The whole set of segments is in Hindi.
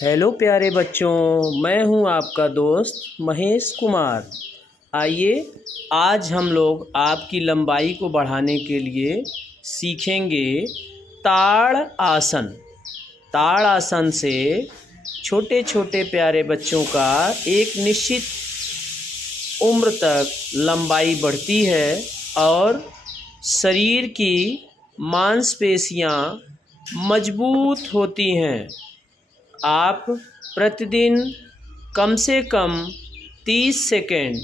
हेलो प्यारे बच्चों, मैं हूं आपका दोस्त महेश कुमार। आइए आज हम लोग आपकी लंबाई को बढ़ाने के लिए सीखेंगे ताड़ आसन। ताड़ आसन से छोटे छोटे प्यारे बच्चों का एक निश्चित उम्र तक लंबाई बढ़ती है और शरीर की मांसपेशियां मजबूत होती हैं। आप प्रतिदिन कम से कम 30 सेकेंड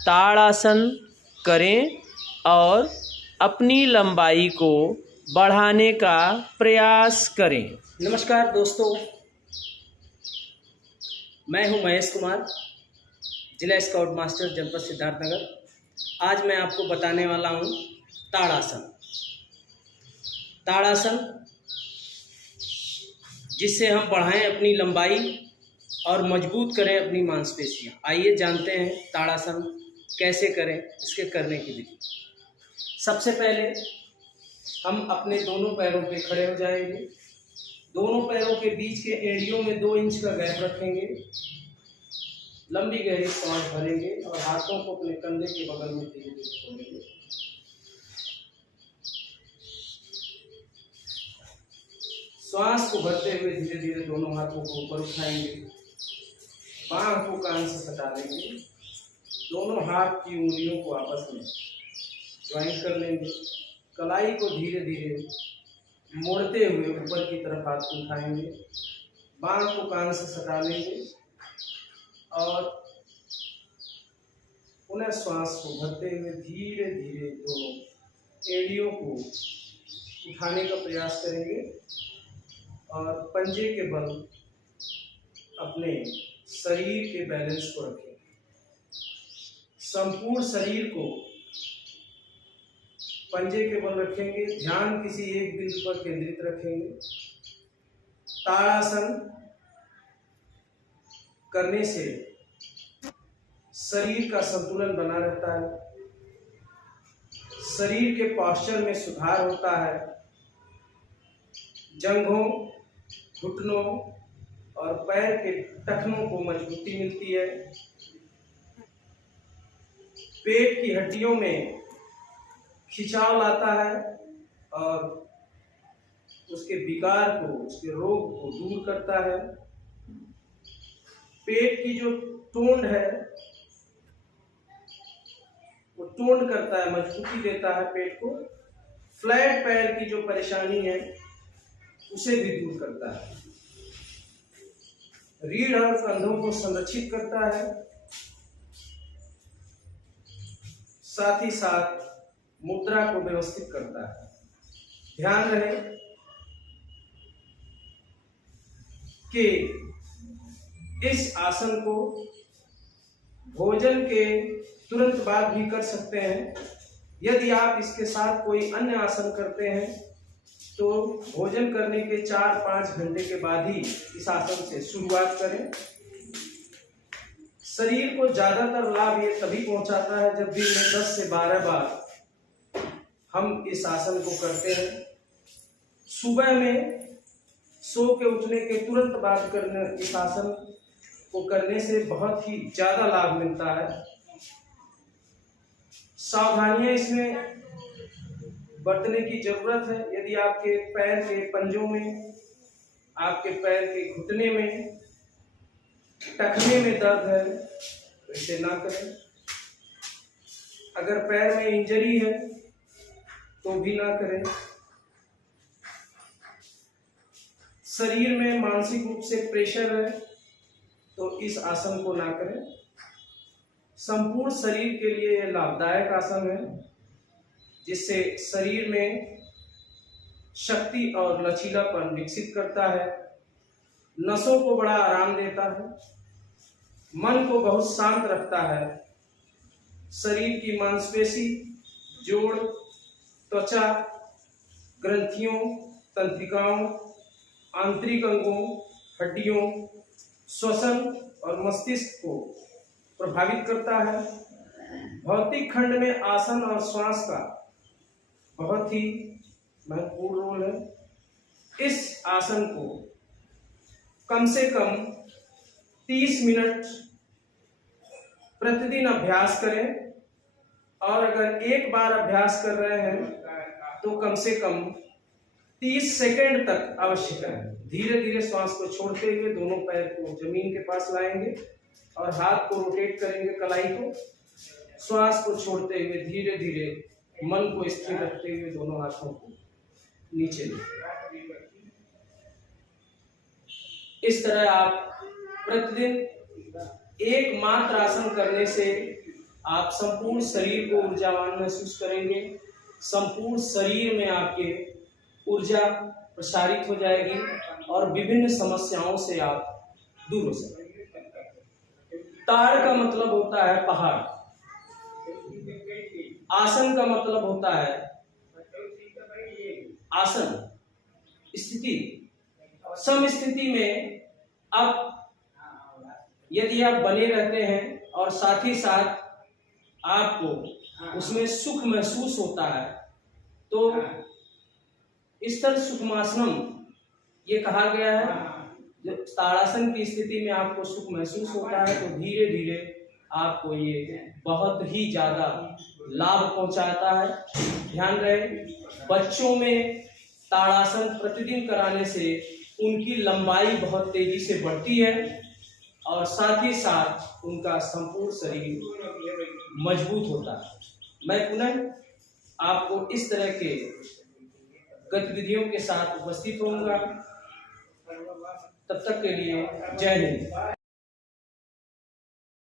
ताड़ासन करें और अपनी लंबाई को बढ़ाने का प्रयास करें। नमस्कार दोस्तों, मैं हूं महेश कुमार, जिला स्काउट मास्टर जनपद सिद्धार्थनगर। आज मैं आपको बताने वाला हूं ताड़ासन। ताड़ासन जिससे हम बढ़ाएं अपनी लंबाई और मजबूत करें अपनी मांसपेशियां। आइए जानते हैं ताड़ासन कैसे करें, इसके करने की विधि। सबसे पहले हम अपने दोनों पैरों पे खड़े हो जाएंगे। दोनों पैरों के बीच के एड़ियों में 2 इंच का गैप रखेंगे। लंबी गहरी सांस भरेंगे और हाथों को अपने कंधे के बगल में धीरे धीरे छोड़ेंगे। श्वास को भरते हुए धीरे धीरे दोनों हाथों को ऊपर उठाएंगे। बांह को कान से सटा लेंगे। दोनों हाथ की उंगलियों को आपस में ज्वाइन कर लेंगे। कलाई को धीरे धीरे मोड़ते हुए ऊपर की तरफ हाथ को उठाएंगे। बांह को कान से सटा लेंगे और पुनः श्वास को भरते हुए धीरे धीरे दोनों एड़ियों को उठाने का प्रयास करेंगे और पंजे के बल अपने शरीर के बैलेंस को रखेंगे। संपूर्ण शरीर को पंजे के बल रखेंगे। ध्यान किसी एक बिंदु पर केंद्रित रखेंगे। ताड़ासन करने से शरीर का संतुलन बना रहता है। शरीर के पोस्चर में सुधार होता है। जंघों, घुटनों और पैर के टखनों को मजबूती मिलती है। पेट की हड्डियों में खिंचाव लाता है और उसके विकार को, उसके रोग को दूर करता है। पेट की जो टोन है वो टोन करता है, मजबूती देता है पेट को। फ्लैट पैर की जो परेशानी है उसे भी दूर करता है। रीढ़ और कंधों को संरक्षित करता है। साथ ही साथ मुद्रा को व्यवस्थित करता है। ध्यान रहे कि इस आसन को भोजन के तुरंत बाद भी कर सकते हैं। यदि आप इसके साथ कोई अन्य आसन करते हैं तो भोजन करने के 4-5 घंटे के बाद ही इस आसन से शुरुआत करें। शरीर को ज्यादातर लाभ ये तभी पहुंचाता है जब दिन में 10 से 12 बार हम इस आसन को करते हैं। सुबह में सो के उठने के तुरंत बाद करने इस आसन को करने से बहुत ही ज्यादा लाभ मिलता है। सावधानियां इसमें बरतने की जरूरत है। यदि आपके पैर के पंजों में, आपके पैर के घुटने में, टखने में दर्द है तो इसे ना करें। अगर पैर में इंजरी है तो भी ना करें। शरीर में मानसिक रूप से प्रेशर है तो इस आसन को ना करें। संपूर्ण शरीर के लिए यह लाभदायक आसन है, जिससे शरीर में शक्ति और लचीलापन विकसित करता है। नसों को बड़ा आराम देता है। मन को बहुत शांत रखता है। शरीर की मांसपेशी, जोड़, त्वचा, ग्रंथियों, तंत्रिकाओं, आंतरिक अंगों, हड्डियों, श्वसन और मस्तिष्क को प्रभावित करता है। भौतिक खंड में आसन और श्वास का बहुत ही महत्वपूर्ण रोल है। इस आसन को कम से कम 30 मिनट प्रतिदिन अभ्यास करें, और अगर एक बार अभ्यास कर रहे हैं तो कम से कम 30 सेकंड तक अवश्य करें। धीरे धीरे श्वास को छोड़ते हुए दोनों पैर को जमीन के पास लाएंगे और हाथ को रोटेट करेंगे, कलाई को। श्वास को छोड़ते हुए धीरे धीरे मन को स्थिर रखते हुए दोनों हाथों को नीचे लें। इस तरह आप प्रतिदिन एकमात्र आसन करने से आप संपूर्ण शरीर को ऊर्जावान महसूस करेंगे। संपूर्ण शरीर में आपके ऊर्जा प्रसारित हो जाएगी और विभिन्न समस्याओं से आप दूर हो सकेंगे। ताड़ का मतलब होता है पहाड़, आसन का मतलब होता है आसन स्थिति। सम स्थिति में अब यदि आप बने रहते हैं और साथ ही साथ आपको उसमें सुख महसूस होता है, तो इस तरह सुखमासनम ये कहा गया है। जब ताड़ासन की स्थिति में आपको सुख महसूस होता है तो धीरे धीरे आपको ये बहुत ही ज्यादा लाभ पहुंचाता है। ध्यान रहे, बच्चों में ताड़ासन प्रतिदिन कराने से उनकी लंबाई बहुत तेजी से बढ़ती है और साथ ही साथ उनका संपूर्ण शरीर मजबूत होता है। मैं पुनः आपको इस तरह के गतिविधियों के साथ उपस्थित होऊंगा। तब तक के लिए जय हिंद।